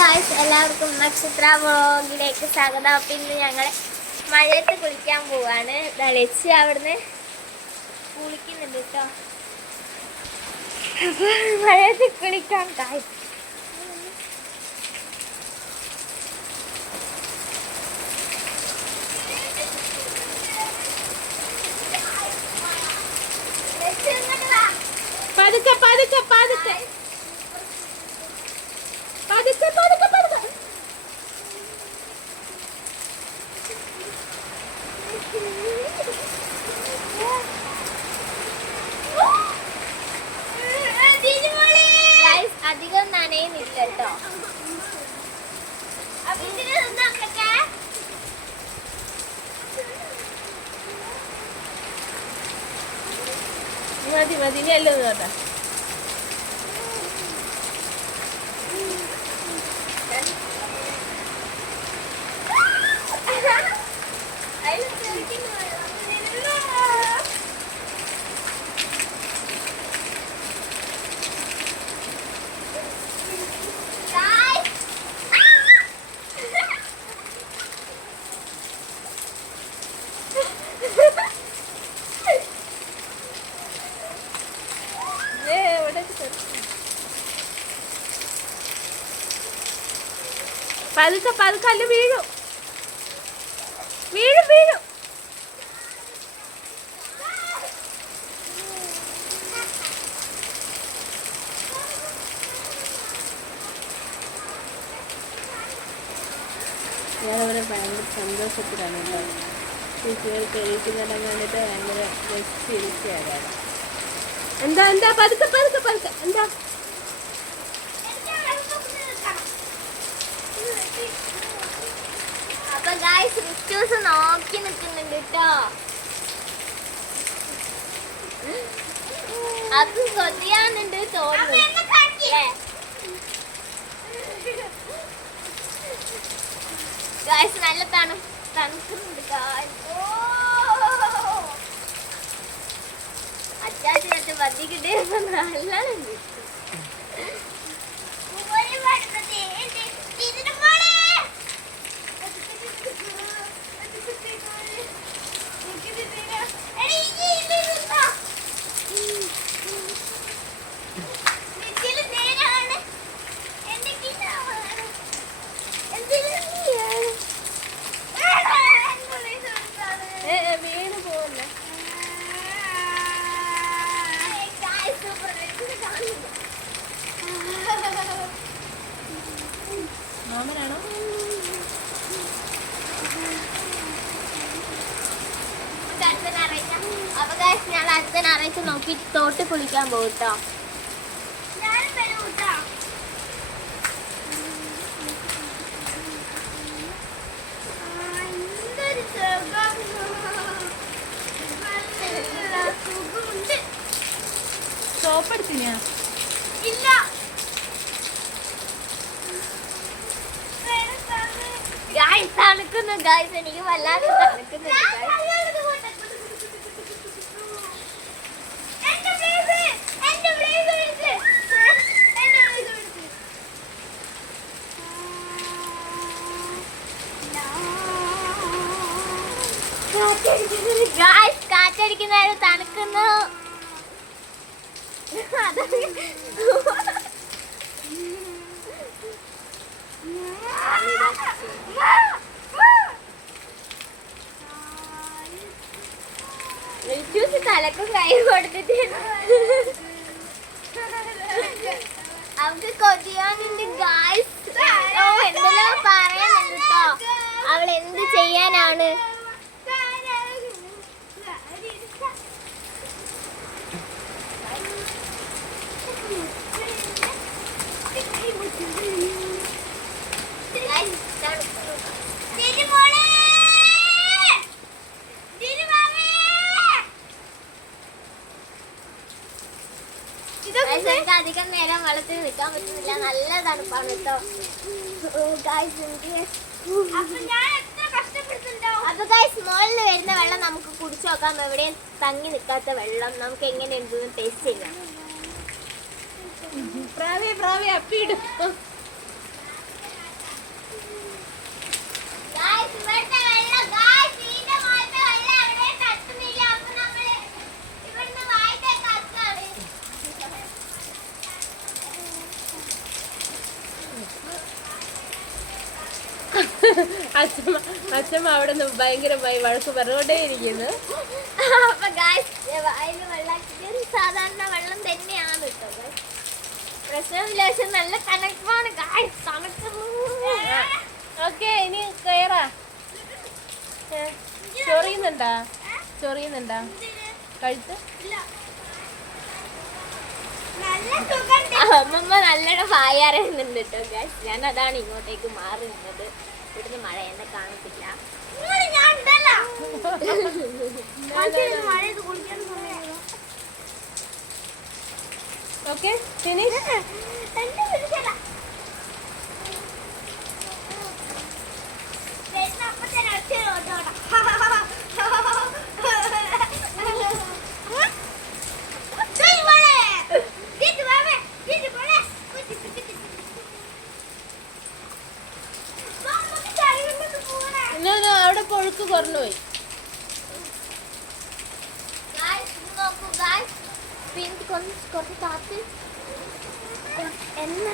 Guys, എല്ലാവർക്കും നക്ഷത്ര വ്ളോഗിലേക്ക് സ്വാഗതം. അപ്പം ഇന്ന് ഞങ്ങൾ മഴയത്ത് കുളിക്കാൻ പോവാണ്. ലച്ച് അവിടുന്ന് കുളിക്കുന്നുണ്ട് കേട്ടോ. അപ്പോൾ മഴയത്ത് കുളിക്കാൻ ഗായ്സ്. പതുക്കെ പതുക്കെ പതുക്കെ പതുക്കെ പതുക്കെ പതുക്കെ. അധികം നനയുന്നില്ല കേട്ടോ. മതി മതി ഇനി അല്ലോ കേട്ടാ. പതുക്കെ പതുക്കെ അല്ല വീഴും വീഴും വീഴും. ഞാനവിടെ ഭയങ്കര സന്തോഷത്തിലാണ് ഉണ്ടാവും. കുട്ടികൾക്ക് എഴുത്തുന്നെല്ലാം കണ്ടിട്ട് ഭയങ്കര രസിച്ചിരിക്കുകയാണ്. എന്താ എന്താ പതുക്കെ പതുക്കെ പതുക്കെ എന്താ. അപ്പൊ ഗായ്സ് റിസ്റ്റൂസ് നോക്കി നിൽക്കുന്നുണ്ട് കേട്ടോ. അത് കൊതിയാന്നുണ്ട് തോന്നുന്നു. ഗായ്സ് നല്ല തണുക്കുന്നുണ്ട്. അച്ചാച്ചി വധിക്കിട്ടേ നല്ലുണ്ട്. വീണ് പോവല്ലേ. മാമനാണോ? അപ്പൊ ഗായ്സ് ഞാൻ അടുത്ത ഞായറാഴ്ച നോക്കി തോട്ട് കുളിക്കാൻ പോകും കേട്ടോ. സോപ്പ് എടുത്തിനാ? ഇല്ല. ഗായ്സ് തണുക്കുന്നു. ഗായ്സ് എനിക്ക് വല്ലാതെ തണുക്കുന്നുണ്ട്. ഗായ്സ് കാറ്റടിക്കുന്നതായത് തണുക്കുന്നു. തലക്കും കൈ കൊടുത്തിട്ട് അവൾക്ക് കൊതിയാനുണ്ട് ഗായ്സ്. എന്തെല്ലാം പറയാനുണ്ട് കേട്ടോ. അവൾ എന്ത് ചെയ്യാനാണ്. എനിക്ക് അധികം നേരം വെള്ളത്തിൽ നിൽക്കാൻ പറ്റുന്നില്ല. നല്ല തണുപ്പാണ് കേട്ടോ. അപ്പൊ ഗൈസ് മുകളിൽ വരുന്ന വെള്ളം നമുക്ക് കുടിച്ചു നോക്കാം. എവിടെയും തങ്ങി നിൽക്കാത്ത വെള്ളം നമുക്ക് എങ്ങനെയുണ്ടെന്ന് ടേസ്റ്റ് ചെയ്യാം. പ്രാവേ പ്രാവേ അപ്പിയിടും. അച്ഛമ്മ അച്ഛമ്മ അവിടെ നിന്ന് ഭയങ്കരമായി വഴക്ക് പറഞ്ഞുകൊണ്ടേ ഇരിക്കുന്നു. അപ്പൊ ഗായ്സ് വായിൽ വെള്ളാക്കിയത് സാധാരണ വെള്ളം തന്നെയാണ് കേട്ടോ ഗായ്സ്. പ്രശ്നമില്ല, പക്ഷെ നല്ല കണക്കാണ് ഗായ്സ്. കണക്കുന്നു. ഓക്കെ, ഇനി കയറാ. ചൊറിയുന്നുണ്ടാ? ചൊറിയുന്നുണ്ടാ കഴുത്ത്? അമ്മമ്മ നല്ലോണം വായാറുന്നുണ്ട് കേട്ടോ ഗായ്സ്. ഞാൻ അതാണ് ഇങ്ങോട്ടേക്ക് മാറി നിന്നത്. ഇവിടുന്ന് മഴ എന്നെ കാണത്തില്ല. Okay, finish. അവിടെ പൊഴുക്ക് കുറഞ്ഞു പോയി. കുറച്ച് കാത്ത് എണ്ണ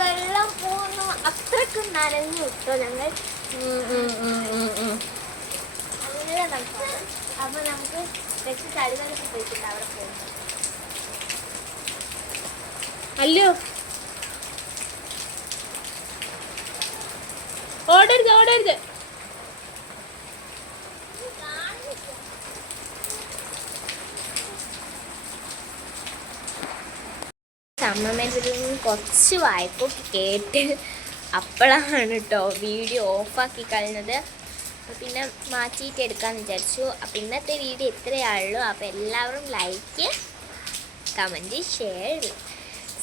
വെള്ളം പോകുന്നു. അത്രക്കും നനഞ്ഞു കിട്ടോ ഞങ്ങൾ. അങ്ങനെ നടക്കാം. അപ്പൊ നമുക്ക് രക്ഷ തഴുകാനൊക്കെ പോയിട്ടുണ്ട് അവിടെ പോകുന്നു. അല്ലോ, ഓടരുത് ഓടരുത്. അമ്മമ്മേൻ്റെ കുറച്ച് വായ്പൊക്കെ കേട്ട് അപ്പോഴാണ് കേട്ടോ വീഡിയോ ഓഫാക്കി കഴിഞ്ഞത്. പിന്നെ മാറ്റിയിട്ട് എടുക്കാമെന്ന് വിചാരിച്ചു. അപ്പം ഇന്നത്തെ വീഡിയോ ഇത്രയേ ഉള്ളൂ. അപ്പോൾ എല്ലാവരും ലൈക്ക്, കമൻറ്റ്, ഷെയർ,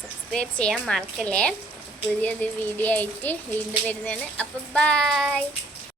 സബ്സ്ക്രൈബ് ചെയ്യാൻ മറക്കല്ലേ. പുതിയൊരു വീഡിയോ ആയിട്ട് വീണ്ടും വരുന്നതാണ്. അപ്പം ബൈ.